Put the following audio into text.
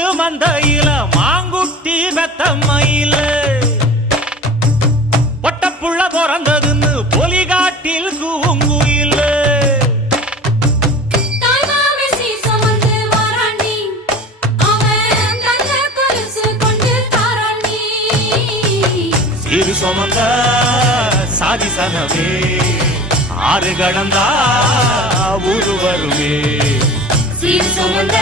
மாட்டு மந்தையில மாங்குட்டி பெத்தம்மையில பொட்டப்புள்ள பிறந்ததுன்னு பொலிகாட்டில் கூங்குயில சிறு சுமந்த சாதிசனமே ஆறு கடந்தா ஊரு வருமே சீர் சுமந்த